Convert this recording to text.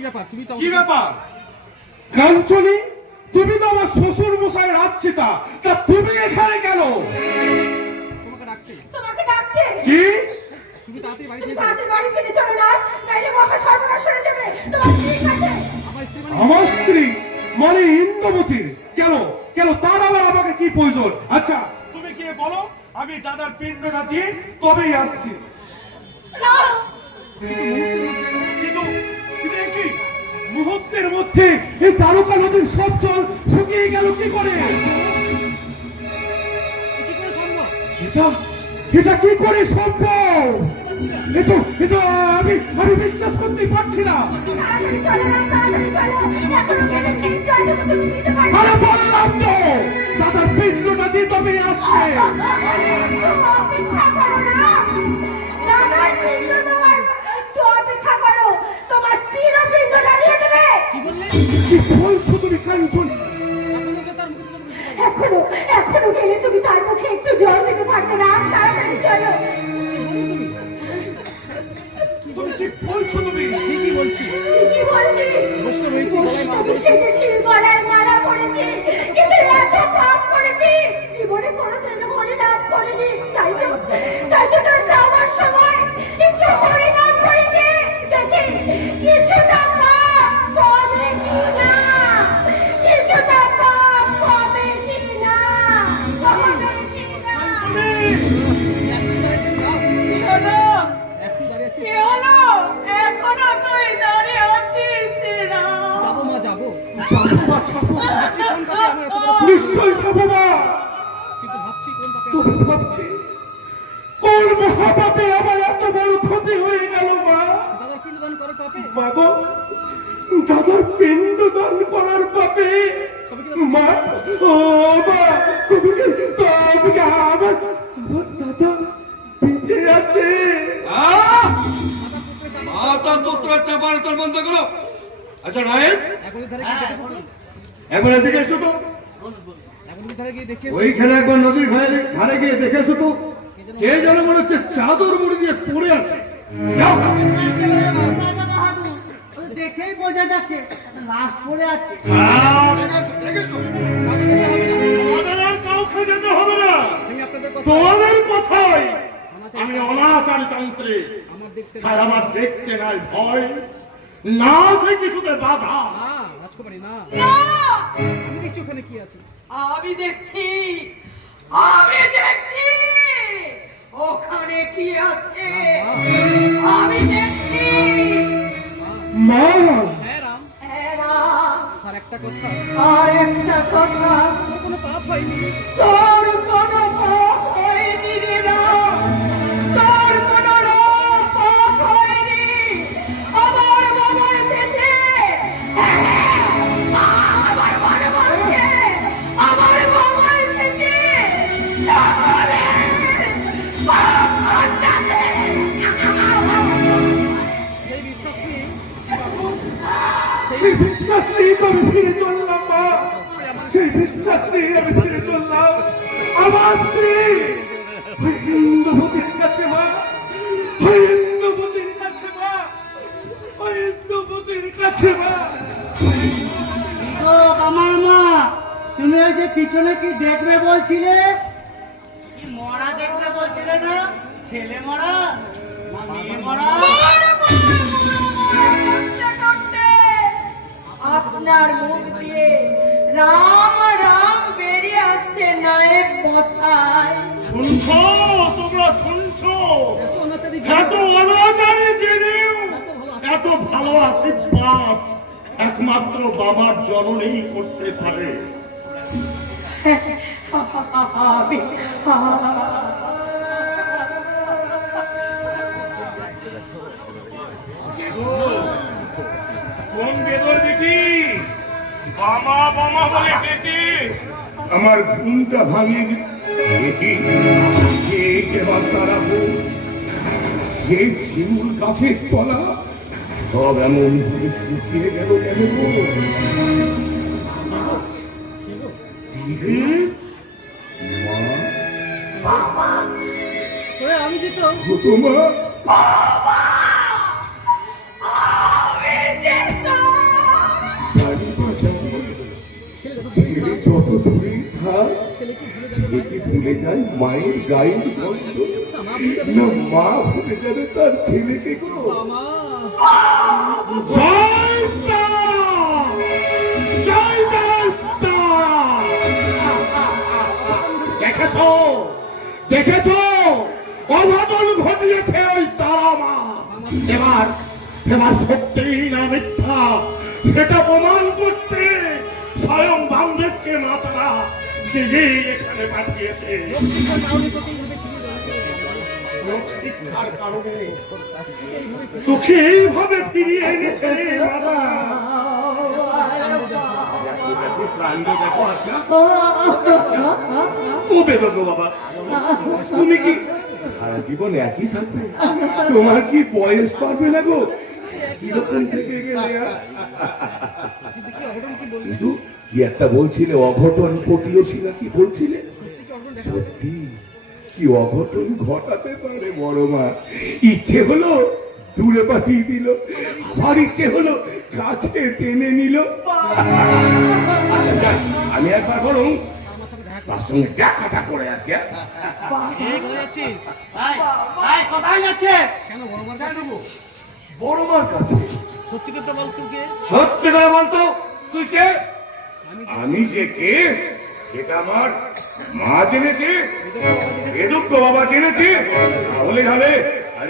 কি ব্যাপার? কাঞ্চনী, তুমি তো আমার শ্বশুর মশাই রাজসীতা, তা তুমি এখানে কেন? তোমাকে ডাকতে কি? তুমি তাড়াতাড়ি বাড়ি ফিরে চলো না, নাইলে মহা সর্বনাশ হয়ে যাবে। তোমার স্ত্রী কাছে। আমার স্ত্রী মানে ইন্দ্রবতীর? কেন কেন, তার আবার আমাকে কি প্রয়োজন? আচ্ছা তুমি গিয়ে বলো আমি দাদার পিণ্ডটা দিয়ে তবেই আসছি। না, কিন্তু কি মুহূর্তের মধ্যে এই তারকা নদীর সব জল শুকিয়ে গেল কি করে? এটা এটা কি করে সম্ভব? এটা আমি বিশ্বাস করতে পারছি না। তাড়াতাড়ি চলো না, তাড়াতাড়ি চলো। এখনো গেলে সেই জলটুকু তুমি দিতে পারবে। আরে বললাম তো দাদার পিণ্ডটা দিয়ে তবেই আসছে। অপেক্ষা করো না, দাদার পিণ্ড দেওয়ার একটু অপেক্ষা করো, তোমার স্ত্রীরও পিণ্ড দাঁড়িয়ে দেবে। কি বলছো তুমি কাঞ্চনী? এখনো গেলে তুমি তার মুখে একটু জল দিতে পারবে না। তাড়াতাড়ি চলো। তুমি কি বলছো? তুমি ঠিকই বলছি। বৈষ্ণবী সেজেছি, গলায় মালা পরেছি, কিন্তু এত পাপ করেছি, জীবনে কোনোদিন হরিনাম করিনি। তাই তো তার যাওয়ার সময় একটু হরিনাম করিনি। দেখি কিছুটা পাপ কমে কিনা, কিছুটা পাপ কমে কিনা, কমে কিনা। কি হলো? এখনো তুই দাঁড়িয়ে আছিস না? নিশ্চয় সভা। তুমি ভাবছি কোন মহাপাপে আমার এত বড় ক্ষতি হয়ে গেল? মা গো, দাদার পিণ্ড দান করার পাপে। মা, ও মা, তুমি কি আমার দাদা বেঁচে আছে? মাতা পুত্র চাপার তোর বন্ধ করো। আচ্ছা নায়েব, একবার এদিকে এসো তো। ওইখানে একবার নদীর ধারে গিয়ে দেখে এসো তো, কে যেন মনে হচ্ছে চাদর মুড়ি দিয়ে পড়ে আছে। যাও। দেখেই বোঝা যাচ্ছে লাশ পড়ে আছে। তোমাদের আর কাউকে যেতে হবে না, তোমাদের কথাই আমি অনাচারী তন্ত্রে। তাই আমার দেখতে নাই ভয়, না আছে কিছুতে বাধা। আমি দেখছি, ওখানে কি আছে? আমি দেখছি। মা, আর একটা কথা, তোর কোনো পাপ হয়নি রে রাম, তোর কোনো পাপ হয়নি। আমার বাবা এসেছে, আমার বাবা বলছে, আমার বাবা এসেছে। সেই বিশ্বাস নিয়ে তো আমি ফিরে চললাম। মা, সেই বিশ্বাস নিয়ে আমি ফিরে চললাম আমার স্ত্রী ইন্দ্রবতীর কাছে। মা, ইন্দ্রবতীর কাছে। মা, ইন্দ্রবতীর কাছে। মা, আমার মা, তুমি ওই যে পিছনে কি দেখবে বলছিলে? কি মরা দেখবে বলছিলে না? ছেলে মরা না মেয়ে মরা? আপনার মুখ দিয়ে রাম রাম বেরিয়ে আসছে নায়েব মশাই। শুনছো তোমরা? শুনছো? এত অনাচারী জেনেও এত ভালোবাসি বাপ একমাত্র বাবার জননেই করতে পারে। কোন বেদর বেটি বামা বামা বলে বেটি আমার ঘুমটা ভাঙিয়ে দেখি কেবল তারা সেই শিমুল গাছের তলা সব এমন ভাবে শুকিয়ে গেল কেন? আমি যেত তোমার আমি যেতাম। কথা ছেলে কি ভুলে যায় মায়ের গায়ের গন্ধ, না মা ভুলে যাবে তার ছেলেকে গো? জয় তারা! জয় জয় তারা! দেখেছো দেখেছো অঘটন ঘটিয়েছে ওই তারা মা। এবার এবার সত্যি না মিথ্যা সেটা প্রমাণ করতে স্বয়ং বামদেবকে মা তারা নিজেই এখানে পাঠিয়েছে। লোকশিক্ষার কারণে তোকে এইভাবে ফিরিয়ে এনেছে বাবা। কাণ্ড দেখো। আচ্ছা ও বেদজ্ঞ বাবা, তুমি কি সারা জীবন একই থাকবে? তোমার কি বয়স পারবে না গো? কিরকম থেকে গেলে কিন্তু কি একটা বলছিলে, অঘটন ঘটিয়েছি না কি বলছিলে? সত্যি কি অঘটন ঘটাতে পারে বড় মা? ইচ্ছে হলো দূরে পাঠিয়ে দিল, আবার ইচ্ছে হলো কাছে টেনে নিল। আচ্ছা, আমি একবার বলুন তার সঙ্গে দেখাটা করে আসি। কোথায় যাচ্ছে? বড় মার কাছে। সত্যি কথা বলতো কে? সত্যি করে বলতো তুই কে? আমি যে কে এটা আমার মা জেনেছে, এদুক্ষ বাবা জেনেছে, তাহলে হবে